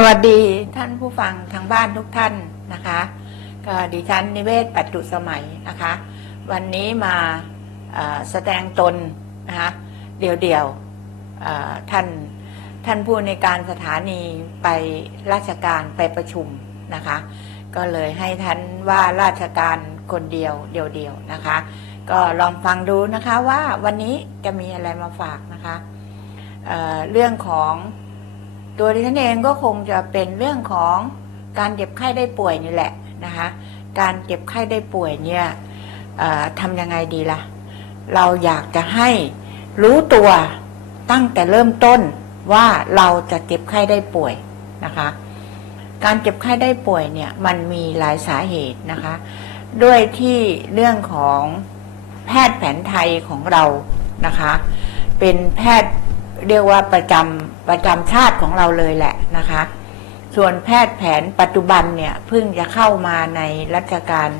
สวัสดีท่านผู้ฟังทางบ้านทุกท่านนะคะก็ดิฉันนิเวศปัจจุสมัยนะคะ วันนี้มาแสดงตนนะคะเดี่ยวๆเอ่อท่านท่านผู้ในการสถานีไปราชการไปประชุมนะคะ ก็เลยให้ท่านว่าราชการคนเดียวเดียวๆนะคะ ก็ลองฟังดูนะคะว่าวันนี้จะมีอะไรมาฝากนะคะเเรื่องของ ตัวดิฉันเองก็คงจะเป็นเรื่องของการเจ็บไข้ได้ป่วยนี่แหละนะคะการเจ็บไข้ได้ป่วยเนี่ยทำยังไงดีล่ะ เราอยากจะให้รู้ตัวตั้งแต่เริ่มต้นว่าเราจะเจ็บไข้ได้ป่วยนะคะ การเจ็บไข้ได้ป่วยเนี่ยมันมีหลายสาเหตุนะคะ ด้วยที่เรื่องของแพทย์แผนไทยของเรานะคะ เป็นแพทย์ เรียกว่าประจำประจำชาติของเราเลยแหละนะคะ ส่วนแพทย์แผนปัจจุบันเนี่ยเพิ่งจะเข้ามาในรัชกาล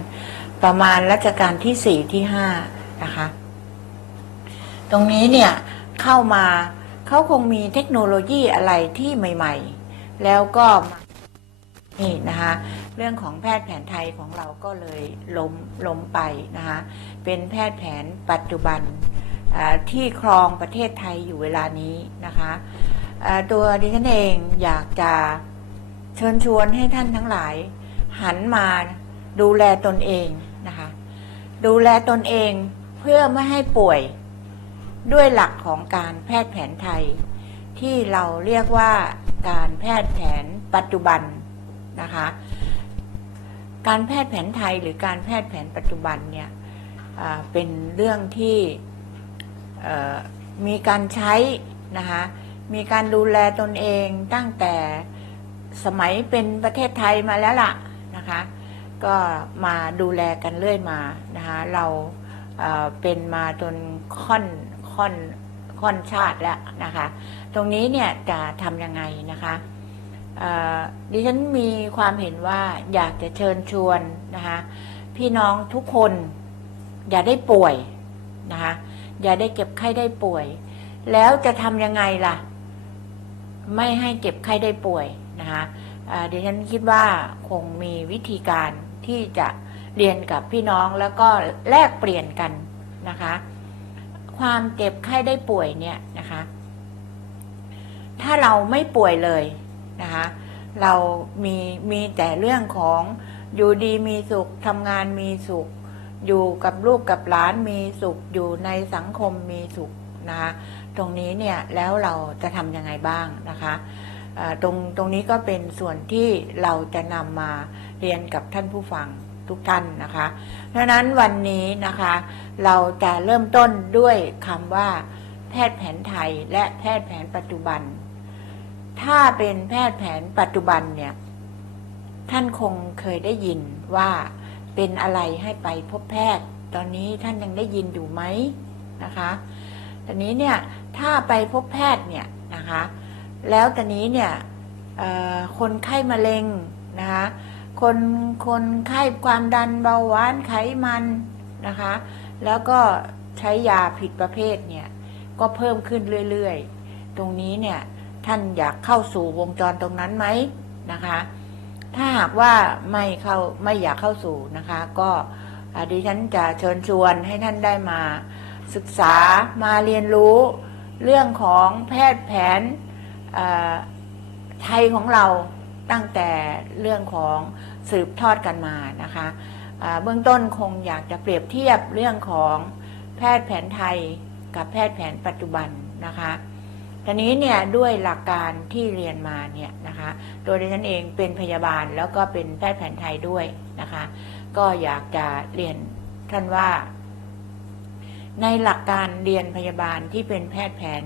ประมาณรัชกาลที่สี่ที่ห้านะคะ ตรงนี้เนี่ยเข้ามาเขาคงมีเทคโนโลยีอะไรที่ใหม่ ๆ แล้วก็นี่นะคะ เรื่องของแพทย์แผนไทยของเราก็เลยล้มล้มไปนะคะ เป็นแพทย์แผนปัจจุบัน ที่ครองประเทศไทยอยู่เวลานี้นะคะตัวดิฉันเองอยากจะเชิญชวนให้ท่านทั้งหลาย หันมาดูแลตนเองนะคะ ดูแลตนเองเพื่อไม่ให้ป่วยด้วยหลักของการแพทย์แผนไทย ที่เราเรียกว่าการแพทย์แผนปัจจุบันนะคะ การแพทย์แผนไทยหรือการแพทย์แผนปัจจุบันเนี่ยเป็นเรื่องที่ มีการใช้นะคะมีการดูแลตนเองตั้งแต่สมัยเป็นประเทศไทยมาแล้วล่ะนะคะก็มาดูแลกันเรื่อยมานะคะเราเเป็นมาจนค่อนค่อนค่อนชาติแล้วนะคะ ตรงนี้เนี่ยจะทำยังไงนะคะดิฉันมีความเห็นว่าอยากจะเชิญชวนนะคะพี่น้องทุกคนอย่าได้ป่วยนะคะ อย่าได้เก็บไข้ได้ป่วย แล้วจะทำยังไงล่ะ ไม่ให้เจ็บไข้ได้ป่วยนะคะอ่าดิฉันคิดว่าคงมีวิธีการที่จะเรียนกับพี่น้องแล้วก็แลกเปลี่ยนกันนะคะ ความเจ็บไข้ได้ป่วยเนี่ยนะคะ ถ้าเราไม่ป่วยเลยนะคะ เรามีมีแต่เรื่องของอยู่ดีมีสุขทำงานมีสุข อยู่กับลูกกับหลานมีสุขอยู่ในสังคมมีสุขนะคะตรงนี้เนี่ยแล้วเราจะทำยังไงบ้างนะคะตรงตรงนี้ก็เป็นส่วนที่เราจะนำมาเรียนกับท่านผู้ฟังทุกท่านนะคะดังนั้นวันนี้นะคะเราจะเริ่มต้นด้วยคำว่า แพทย์แผนไทยและแพทย์แผนปัจจุบัน ถ้าเป็นแพทย์แผนปัจจุบันเนี่ยท่านคงเคยได้ยินว่า เป็นอะไรให้ไปพบแพทย์ ตอนนี้ท่านยังได้ยินอยู่ไหมนะคะตอนนี้เนี่ยถ้าไปพบแพทย์เนี่ยนะคะแล้วตอนนี้เนี่ยคนไข้มะเร็งนะคะคนคนไข้ความดันเบาหวานไขมันนะคะแล้วก็ใช้ยาผิดประเภทเนี่ยก็เพิ่มขึ้นเรื่อยๆ ตรงนี้เนี่ยท่านอยากเข้าสู่วงจรตรงนั้นไหมนะคะ ถ้าหากว่าไม่เข้าไม่อยากเข้าสู่นะคะ ก็อ่าดิฉันจะเชิญชวนให้ท่านได้มาศึกษามาเรียนรู้เรื่องของแพทย์แผนไทยของเราตั้งแต่เรื่องของสืบทอดกันมานะคะเบื้องต้นคงอยากจะเปรียบเทียบเรื่องของแพทย์แผนไทยกับแพทย์แผนปัจจุบันนะคะ ทีนี้เนี่ยด้วยหลักการที่เรียนมาเนี่ยนะคะตัวดิฉันเองเป็นพยาบาลแล้วก็เป็นแพทย์แผนไทยด้วยนะคะ ก็อยากจะเรียนท่านว่า ในหลักการเรียนพยาบาลที่เป็นแพทย์แผน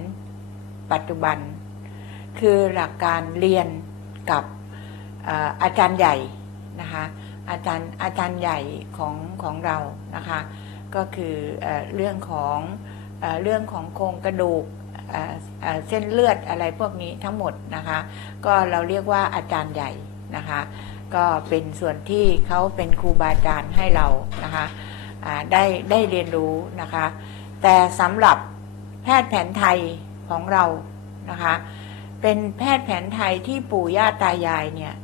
ปัจจุบัน คือหลักการเรียนกับอาจารย์ใหญ่นะคะอาจารย์อาจารย์ใหญ่ของของเรานะคะ ก็คือเอเรื่องของเอเรื่องของโครงกระดูก เส้นเลือดอะไรพวกนี้ทั้งหมดนะคะ ก็เราเรียกว่าอาจารย์ใหญ่นะคะ ก็เป็นส่วนที่เขาเป็นครูบาอาจารย์ให้เรานะคะได้ได้เรียนรู้นะคะ แต่สำหรับแพทย์แผนไทยของเรานะคะ เป็นแพทย์แผนไทยที่ปู่ย่าตายายเนี่ย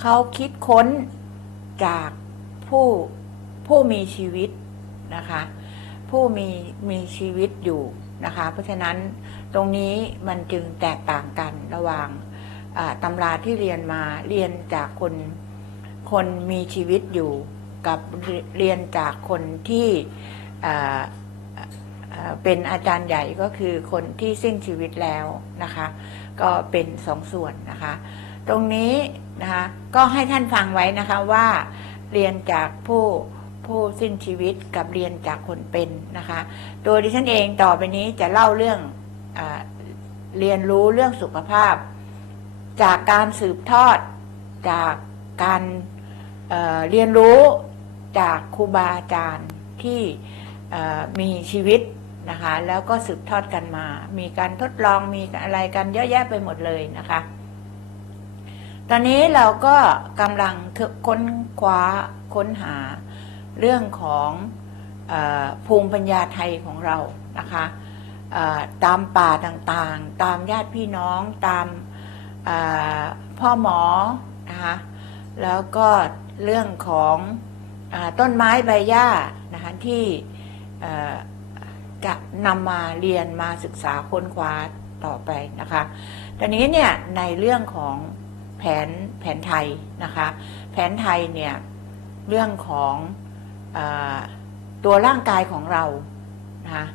เขาคิดค้นจากผู้ผู้มีชีวิตนะคะ ผู้มีมีชีวิตอยู่ นะคะ เพราะฉะนั้นตรงนี้มันจึงแตกต่างกันระหว่างตำราที่เรียนมาเรียนจากคนคนมีชีวิตอยู่กับเรียนจากคนที่เป็นอาจารย์ใหญ่ก็คือคนที่สิ้นชีวิตแล้วนะคะ ก็เป็นสองส่วนนะคะ ตรงนี้นะคะก็ให้ท่านฟังไว้นะคะว่าเรียนจากผู้ ผู้สิ้นชีวิตกับเรียนจากคนเป็นนะคะ โดยดิฉันเองต่อไปนี้จะเล่าเรื่องอเรียนรู้เรื่องสุขภาพ จากการสืบทอดจากการเเรียนรู้จากครูบาอาจารย์ที่มีชีวิตนะคะแล้วก็สืบทอดกันมา มีการทดลองมีอะไรกันเยอะแยะไปหมดเลยนะคะ ตอนนี้เราก็กำลังค้นคว้าค้นหา เรื่องของอภูมิปัญญาไทยของเรานะคะตามป่าต่างๆ ตามญาติพี่น้องตามพ่อหมอนะคะแล้วก็เรื่องของอต้นไม้ใบหญ้านะคะที่จะนำมาเรียนมาศึกษาค้นคว้าต่อไปนะคะตอนนี้เนี่ยในเรื่องของแผนแผนไทยนะคะ แผนไทยเนี่ยเรื่องของ ตัวร่างกายของเรานะคะ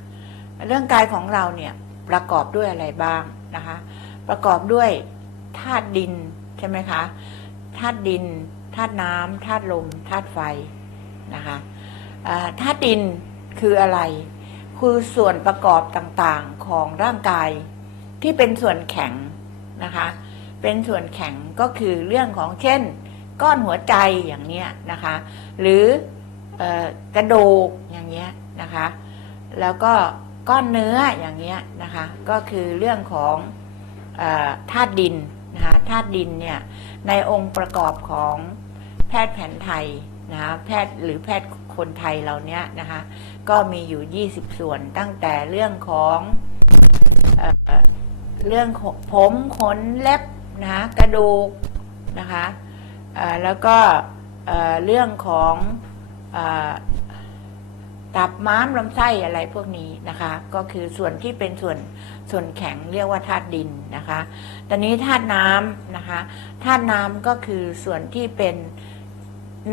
เรื่องกายของเราเนี่ยประกอบด้วยอะไรบ้างนะคะ ประกอบด้วยธาตุดินใช่ไหมคะธาตุดินธาตุน้ำธาตุลมธาตุไฟนะคะธาตุดินคืออะไร คือส่วนประกอบต่างๆของร่างกายที่เป็นส่วนแข็งนะคะ เป็นส่วนแข็งก็คือเรื่องของเช่น ก้อนหัวใจอย่างเนี้ยนะคะ หรือ กระดูกอย่างเงี้ยนะคะ แล้วก็ก้อนเนื้ออย่างเงี้ยนะคะ ก็คือเรื่องของธาตุดินนะคะธาตุดินเนี่ยในองค์ประกอบของแพทย์แผนไทยนะคะแพทย์หรือแพทย์คนไทยเราเนี้ยนะคะก็มีอยู่ 20 ส่วนตั้งแต่เรื่องของเอเรื่องผมขนเล็บนะคะกระดูกนะคะแล้วก็เรื่องของ ตับม้ามลำไส้อะไรพวกนี้นะคะ ก็คือส่วนที่เป็นส่วนส่วนแข็งเรียกว่าธาตุดินนะคะตอนนี้ธาตุน้ำนะคะธาตุน้ำก็คือส่วนที่เป็น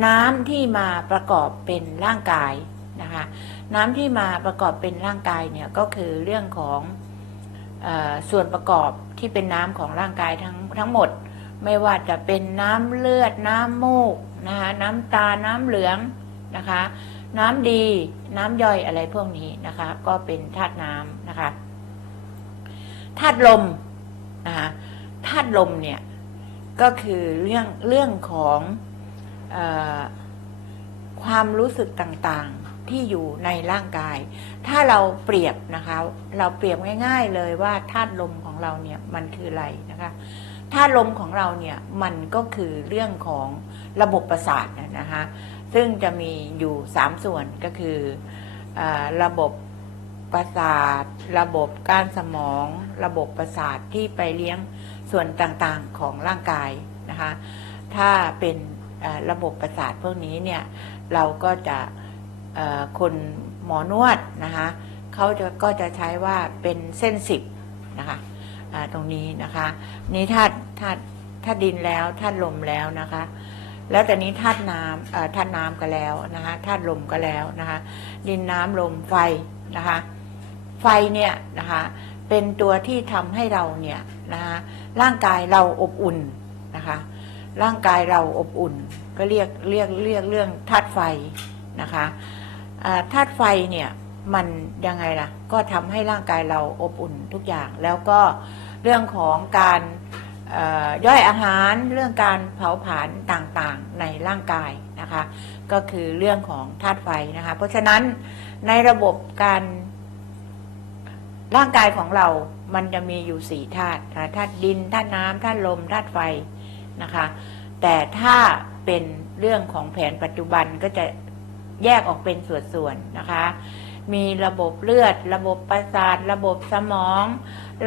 น้ำที่มาประกอบเป็นร่างกายนะคะน้ำที่มาประกอบเป็นร่างกายเนี่ยก็คือเรื่องของอส่วนประกอบที่เป็นน้ำของร่างกายทั้งทั้งหมด ไม่ว่าจะเป็นน้ำเลือด น้ำมูกนะคะน้ำตาน้ำเหลือง นะคะ น้ำดีน้ำย่อยอะไรพวกนี้นะคะ ก็เป็นธาตุน้ำนะคะธาตุลมนะคะธาตุลมเนี่ยก็คือเรื่องเรื่องของอความรู้สึกต่างๆที่อยู่ในร่างกาย ถ้าเราเปรียบนะคะ เราเปรียบง่าย ๆ เลยว่าธาตุลมของเราเนี่ยมันคืออะไรนะคะธาตุลมของเราเนี่ยมันก็คือเรื่องของระบบประสาทนะคะ ซึ่งจะมีอยู่ 3 ส่วนก็คืออระบบประสาท ระบบการสมอง ระบบประสาทที่ไปเลี้ยงส่วนต่างๆของร่างกายนะคะถ้าเป็นระบบประสาทพวกนี้เนี่ยเราก็จะคนหมอนวดนะคะเขาจะก็จะใช้ว่าเป็นเส้นสิบนะคะตรงนี้นะคะ นี่ธาตุธาตุธาตุดินแล้วธาตุลมแล้วนะคะ แล้วแต่นี้ธาตุน้ำธาตุน้ำก็แล้วนะคะธาตุลมก็แล้วนะคะดินน้ำลมไฟนะคะไฟเนี่ยนะคะเป็นตัวที่ทำให้เราเนี่ยนะคะร่างกายเราอบอุ่นนะคะร่างกายเราอบอุ่น ก็เรียกเรียกเรียกเรื่องธาตุไฟนะคะธาตุไฟเนี่ยมันยังไงล่ะ ก็ทำให้ร่างกายเราอบอุ่นทุกอย่าง แล้วก็เรื่องของการ ย่อยอาหารเรื่องการเผาผลาญต่างๆในร่างกายนะคะ ก็คือเรื่องของธาตุไฟนะคะ เพราะฉะนั้นในระบบการร่างกายของเรามันจะมีอยู่สี่ธาตุนะธาตุดินธาตุน้ำธาตุลมธาตุไฟนะคะ แต่ถ้าเป็นเรื่องของแผนปัจจุบันก็จะแยกออกเป็นส่วนๆนะคะ มีระบบเลือด ระบบประสาท ระบบสมอง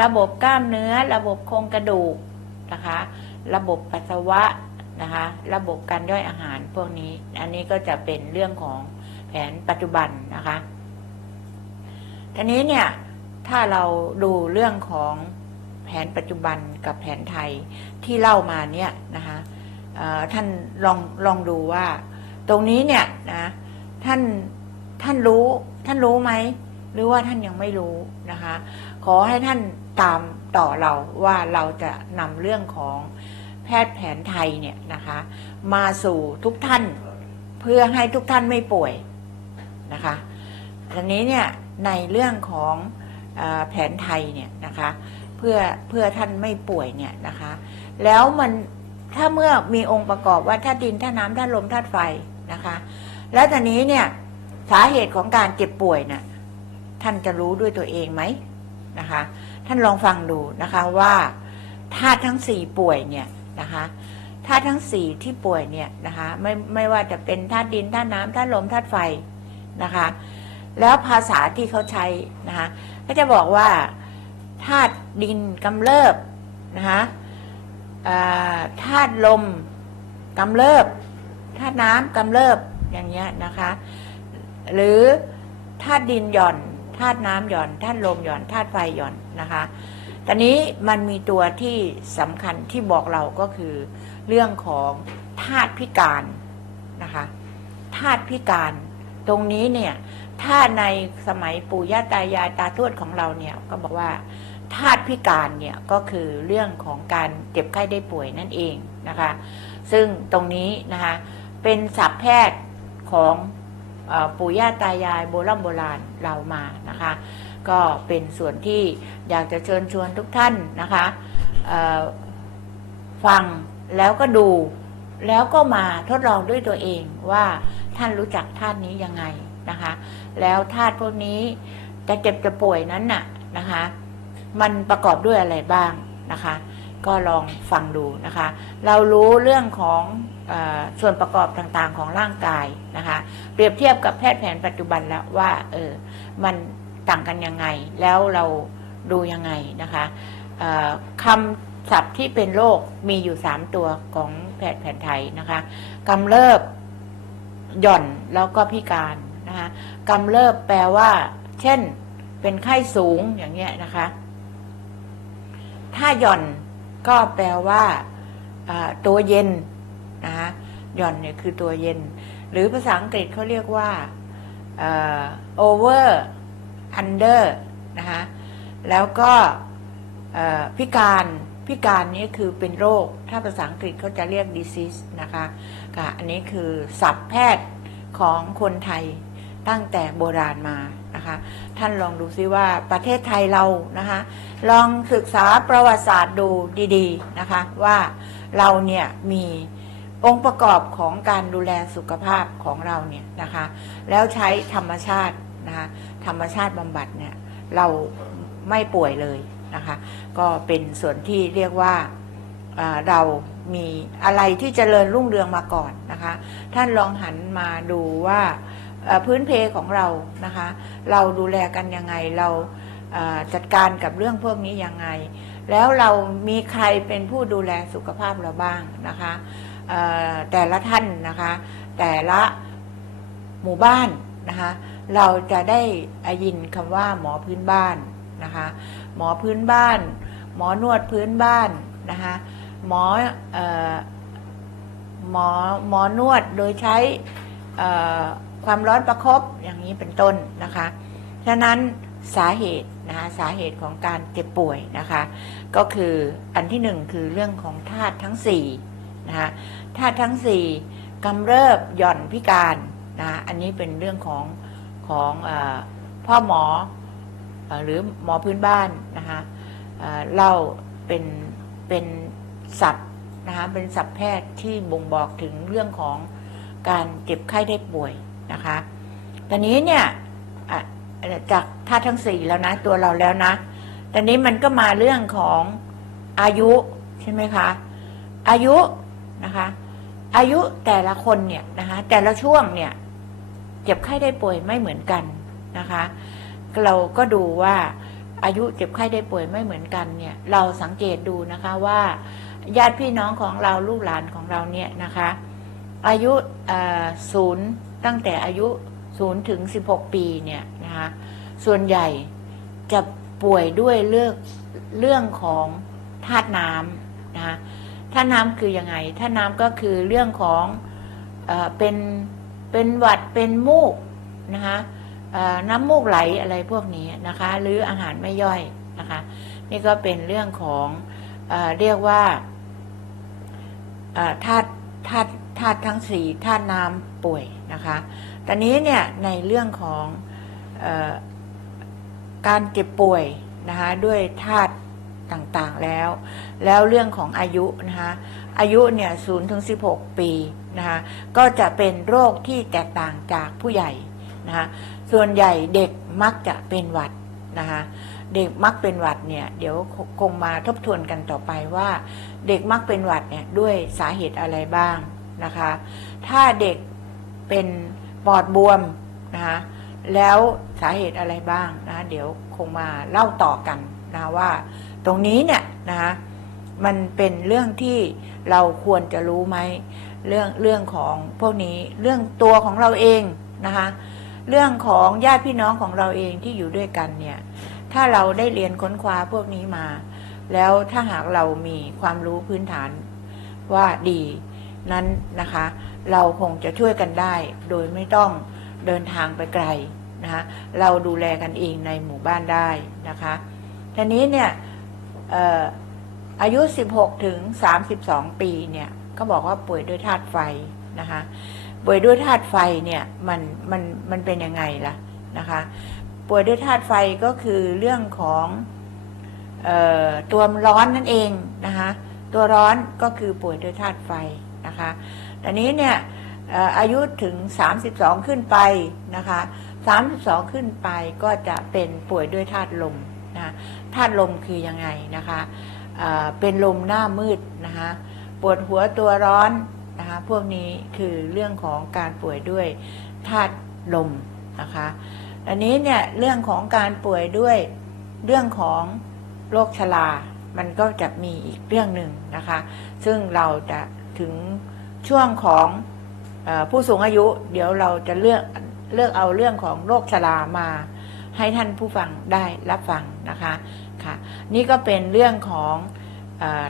ระบบกล้ามเนื้อ ระบบโครงกระดูก นะคะ ระบบปัสสาวะนะคะ ระบบการย่อยอาหารพวกนี้ อันนี้ก็จะเป็นเรื่องของแผนปัจจุบันนะคะทีนี้เนี่ยถ้าเราดูเรื่องของแผนปัจจุบันกับแผนไทยที่เล่ามาเนี่ยนะคะท่านลองลองดูว่า ตรงนี้เนี่ยนะท่านท่านรู้ท่านรู้ไหมหรือว่าท่านยังไม่รู้นะคะ ขอให้ท่านตามต่อเราว่าเราจะนำเรื่องของแพทย์แผนไทยเนี่ยนะคะ มาสู่ทุกท่านเพื่อให้ทุกท่านไม่ป่วยนะคะทีนี้เนี่ยในเรื่องของอแผนไทยเนี่ยนะคะเพื่อเพื่อท่านไม่ป่วยเนี่ยนะคะ แล้วมันถ้าเมื่อมีองค์ประกอบว่าธาตุดินธาตุน้ำธาตุลมธาตุไฟนะคะ แล้วตอนนี้เนี่ยสาเหตุของการเจ็บป่วยน่ะท่านจะรู้ด้วยตัวเองไหม นะคะ ท่านลองฟังดูนะคะว่าธาตุทั้งสี่ป่วยเนี่ยนะคะธาตุทั้งสี่ที่ป่วยเนี่ยนะคะไม่ไม่ว่าจะเป็นธาตุดินธาตุน้ำธาตุลมธาตุไฟนะคะ แล้วภาษาที่เขาใช้นะคะก็จะบอกว่าธาตุดินกำเริบนะคะธาตุลมกำเริบธาตุน้ำกำเริบอย่างเงี้ยนะคะ หรือธาตุดินหย่อน ธาตุน้ำหย่อนธาตุลมหย่อนธาตุไฟหย่อนนะคะตอนนี้มันมีตัวที่สำคัญที่บอกเราก็คือเรื่องของธาตุพิการนะคะธาตุพิการตรงนี้เนี่ยถ้าในสมัยปู่ย่าตายายตาทวดของเราเนี่ยก็บอกว่าธาตุพิการเนี่ยก็คือเรื่องของการเจ็บไข้ได้ป่วยนั่นเองนะคะ ซึ่งตรงนี้นะคะเป็นศัพท์แพทย์ของ ปู่ย่าตายายโบราณโบราณเรามานะคะ ก็เป็นส่วนที่อยากจะเชิญชวนทุกท่านนะคะฟังแล้วก็ดูแล้วก็มาทดลองด้วยตัวเองว่าท่านรู้จักธาตุนี้ยังไงนะคะ แล้วธาตุพวกนี้จะเจ็บจะป่วยนั้นน่ะนะคะ มันประกอบด้วยอะไรบ้างนะคะ ก็ลองฟังดูนะคะ เรารู้เรื่องของ ส่วนประกอบต่างๆของร่างกายนะคะ เปรียบเทียบกับแพทย์แผนปัจจุบันแล้วว่าเออมันต่างกันยังไง แล้วเราดูยังไงนะคะคำศัพท์ที่เป็นโรคมีอยู่สามตัวของแพทย์แผนไทยนะคะกำเริบหย่อนแล้วก็พิการนะคะกำเริบแปลว่า เช่น เป็นไข้สูงอย่างเงี้ยนะคะ ถ้าหย่อนก็แปลว่าตัวเย็น นะคะหย่อนเนี่ยคือตัวเย็น หรือภาษาอังกฤษเขาเรียกว่า over under นะคะแล้วก็พิการพิการนี้คือเป็นโรค ถ้าภาษาอังกฤษเขาจะเรียก disease นะคะค่ะอันนี้คือศัพท์แพทย์ของคนไทยตั้งแต่โบราณมานะคะท่านลองดูซิว่าประเทศไทยเรานะคะลองศึกษาประวัติศาสตร์ดูดีๆนะคะว่าเราเนี่ยมี องค์ประกอบของการดูแลสุขภาพของเราเนี่ยนะคะ แล้วใช้ธรรมชาตินะคะธรรมชาติบำบัดเนี่ยเราไม่ป่วยเลยนะคะ ก็เป็นส่วนที่เรียกว่าเรามีอะไรที่เจริญรุ่งเรืองมาก่อนนะคะ ท่านลองหันมาดูว่าพื้นเพของเรานะคะ เราดูแลกันยังไงเราจัดการกับเรื่องพวกนี้ยังไง แล้วเรามีใครเป็นผู้ดูแลสุขภาพเราบ้างนะคะ แต่ละท่านนะคะ แต่ละหมู่บ้านนะคะ เราจะได้ยินคำว่าหมอพื้นบ้านนะคะ หมอพื้นบ้าน หมอนวดพื้นบ้านนะคะ หมออหมอหมอนวดโดยใช้ความร้อนประคบอย่างนี้เป็นต้นนะคะ ฉะนั้นสาเหตุนะคะสาเหตุของการเจ็บป่วยนะคะ ก็คืออันที่หนึ่งคือเรื่องของธาตุทั้งสี่นะคะ ธาตุทั้งสี่กำเริบหย่อนพิการนะอันนี้เป็นเรื่องของของอพ่อหมออหรือหมอพื้นบ้านนะคะเล่าเป็นเป็นศัพท์นะคะเป็นศัพท์แพทย์ที่บ่งบอกถึงเรื่องของการเจ็บไข้ได้ป่วยนะคะตอนนี้เนี่ยจากธาตุทั้งสี่แล้วนะตัวเราแล้วนะตอนนี้มันก็มาเรื่องของอายุใช่ไหมคะอายุ นะคะ อายุแต่ละคนเนี่ยนะคะ แต่ละช่วงเนี่ย เจ็บไข้ได้ป่วยไม่เหมือนกันนะคะ เราก็ดูว่าอายุเจ็บไข้ได้ป่วยไม่เหมือนกันเนี่ย เราสังเกตดูนะคะว่า ญาติพี่น้องของเราลูกหลานของเราเนี่ยนะคะ อายุศูนย์ตั้งแต่อายุศูนย์ถึงสิบหกปีเนี่ยนะคะส่วนใหญ่จะป่วยด้วยเรื่องเรื่องของธาตุน้ำนะคะ ธาน้ำคือยังไงธาน้ำก็คือเรื่องของเอเป็นเป็นหวัดเป็นมูกนะคะน้ำมูกไหลอะไรพวกนี้นะคะ หรืออาหารไม่ย่อยนะคะ นี่ก็เป็นเรื่องของเอเรียกว่าธาตุธาตุธาตุทั้งสี่ธาตุน้ำป่วยนะคะ ตอนนี้เนี่ยในเรื่องของอการเจ็บป่วยนะคะด้วยธาตุ ต่างๆแล้ว แล้วเรื่องของอายุนะคะอายุเนี่ยศูนย์ถึงสิบหกปีนะคะก็จะเป็นโรคที่แตกต่างจากผู้ใหญ่นะคะส่วนใหญ่เด็กมักจะเป็นหวัดนะคะเด็กมักเป็นหวัดเนี่ยเดี๋ยวคงมาทบทวนกันต่อไปว่า เด็กมักเป็นหวัดเนี่ยด้วยสาเหตุอะไรบ้างนะคะ ถ้าเด็กเป็นปอดบวมนะคะแล้วสาเหตุอะไรบ้างนะเดี๋ยวคงมาเล่าต่อกันนะว่า ตรงนี้เนี่ยนะคะมันเป็นเรื่องที่เราควรจะรู้ไหมเรื่องเรื่องของพวกนี้เรื่องตัวของเราเองนะคะเรื่องของญาติพี่น้องของเราเองที่อยู่ด้วยกันเนี่ยถ้าเราได้เรียนค้นคว้าพวกนี้มา แล้วถ้าหากเรามีความรู้พื้นฐานว่าดีนั้นนะคะ เราคงจะช่วยกันได้ โดยไม่ต้องเดินทางไปไกลนะคะเราดูแลกันเองในหมู่บ้านได้นะคะทีนี้เนี่ย อายุ 16 ถึง 32 ปีเนี่ยก็บอกว่าป่วยด้วยธาตุไฟนะคะป่วยด้วยธาตุไฟเนี่ยมันมันมันเป็นยังไงล่ะนะคะ ป่วยด้วยธาตุไฟก็คือเรื่องของออตัวร้อนนั่นเองนะคะตัวร้อนก็คือป่วยด้วยธาตุไฟนะคะตอนนี้เนี่ยอายุถึง 32 ขึ้นไปนะคะ 32 ขึ้นไปก็จะเป็นป่วยด้วยธาตุลม นะธาตุลมคือยังไงนะคะเป็นลมหน้ามืดนะคะปวดหัวตัวร้อนนะคะพวกนี้คือเรื่องของการป่วยด้วยธาตุลมนะคะอันนี้เนี่ยเรื่องของการป่วยด้วยเรื่องของโรคชรา มันก็จะมีอีกเรื่องหนึ่งนะคะ ซึ่งเราจะถึงช่วงของอผู้สูงอายุ เดี๋ยวเราจะเลือกเลือกเอาเรื่องของโรคชรามา ให้ท่านผู้ฟังได้รับฟังนะคะค่ะนี่ก็เป็นเรื่องของ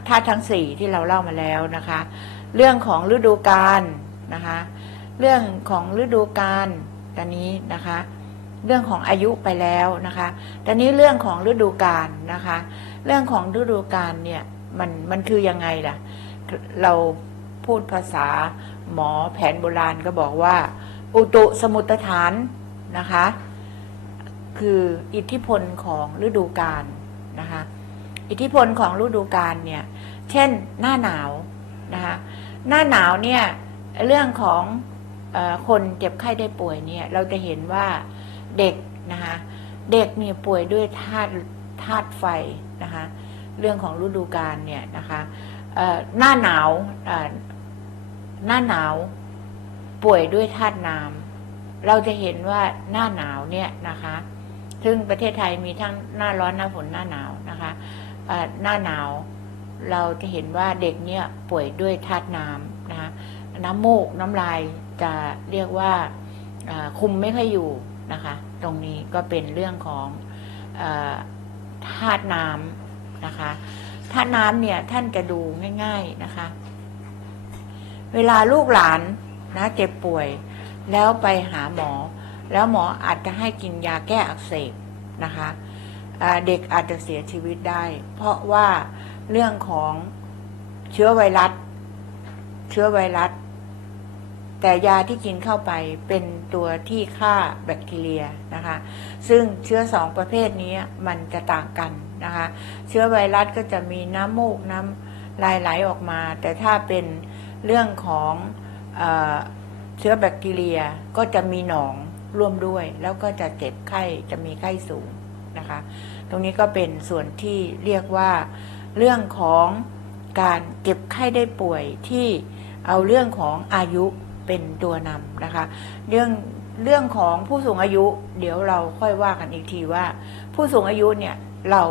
ธาตุทั้งสี่ที่เราเล่ามาแล้วนะคะ เรื่องของฤดูกาลนะคะ เรื่องของฤดูกาลตอนนี้นะคะ เรื่องของอายุไปแล้วนะคะตอนนี้เรื่องของฤดูกาลนะคะ เรื่องของฤดูกาลเนี่ยมันมันคือยังไงล่ะ เราพูดภาษาหมอแผนโบราณก็บอกว่า อุตุสมุตฐานนะคะ คืออิทธิพลของฤดูกาลนะคะ อิทธิพลของฤดูกาลเนี่ย เช่นหน้าหนาวนะคะ หน้าหนาวเนี่ยเรื่องของอคนเจ็บไข้ได้ป่วยเนี่ย เราจะเห็นว่าเด็กนะคะ เด็กเนี่ยป่วยด้วยธาตุธาตุไฟนะคะ เรื่องของฤดูกาลเนี่ยนะคะหน้าหนาวหน้าหนาวป่วยด้วยธาตุน้ำเราจะเห็นว่าหน้าหนาวเนี่ยนะคะ ซึ่งประเทศไทยมีทั้งหน้าร้อนหน้าฝนหน้าหนาวนะคะหน้าหนาวเราจะเห็นว่าเด็กเนี่ยป่วยด้วยธาตุน้ำนะคะน้ำมูกน้ำลายจะเรียกว่าคุมไม่ค่อยอยู่นะคะ ตรงนี้ก็เป็นเรื่องของธาตุน้ำนะคะธาตุน้ำเนี่ยท่านจะดูง่าย ๆนะคะ เวลาลูกหลานนะเจ็บป่วยแล้วไปหาหมอ แล้วหมออาจจะให้กินยาแก้อักเสบนะคะเด็กอาจจะเสียชีวิตได้ เพราะว่าเรื่องของเชื้อไวรัส เชื้อไวรัส แต่ยาที่กินเข้าไปเป็นตัวที่ฆ่าแบคทีเรียนะคะ ซึ่งเชื้อสองประเภทนี้มันจะต่างกันนะคะ เชื้อไวรัสก็จะมีน้ำมูกน้ำลายไหลออกมา แต่ถ้าเป็นเรื่องของเอเชื้อแบคทีเรียก็จะมีหนอง ร่วมด้วย แล้วก็จะเจ็บไข้จะมีไข้สูงนะคะ ตรงนี้ก็เป็นส่วนที่เรียกว่า เรื่องของการเจ็บไข้ได้ป่วยที่เอาเรื่องของอายุเป็นตัวนำนะคะ เรื่องเรื่องของผู้สูงอายุ เดี๋ยวเราค่อยว่ากันอีกทีว่า ผู้สูงอายุเนี่ยเรา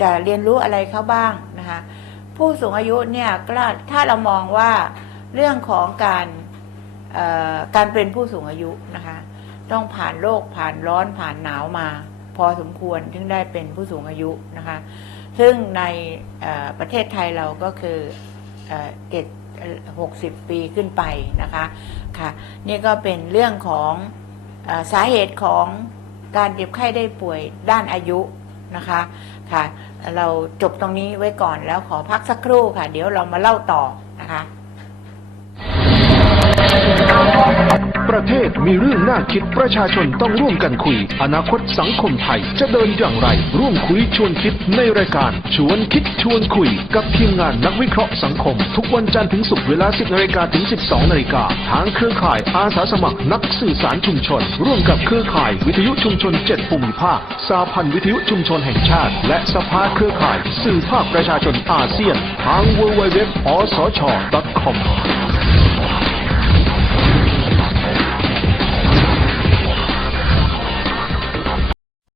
จะเรียนรู้อะไรเขาบ้างนะคะ ผู้สูงอายุเนี่ยก็ถ้าเรามองว่าเรื่องของการการเป็นผู้สูงอายุนะคะ ต้องผ่านโรคผ่านร้อนผ่านหนาวมา พอสมควรถึงได้เป็นผู้สูงอายุนะคะ ซึ่งในประเทศไทยเราก็คือเจ็ดหกสิบปีขึ้นไปนะคะค่ะนี่ก็เป็นเรื่องของอสาเหตุของการเจ็บไข้ได้ป่วยด้านอายุนะคะค่ะ เราจบตรงนี้ไว้ก่อนแล้วขอพักสักครู่ค่ะ เดี๋ยวเรามาเล่าต่อ ประเทศมีเรื่องน่าคิดประชาชนต้องร่วมกันคุย อนาคตสังคมไทยจะเดินอย่างไร ร่วมคุยชวนคิดในรายการ ชวนคิดชวนคุย กับทีมงานนักวิเคราะห์สังคม ทุกวันจันทร์ถึงศุกร์เวลา 10นาฬิกาถึง 12นาฬิกาทางเครือข่ายอาสาสมัครนักสื่อสารชุมชน ร่วมกับเครือข่ายวิทยุชุมชน 7ภูมิภาคสาพันธ์วิทยุชุมชนแห่งชาติ และสภาเครือข่าย สื่อภาคประชาชนอาเซียน ทาง www.osch.com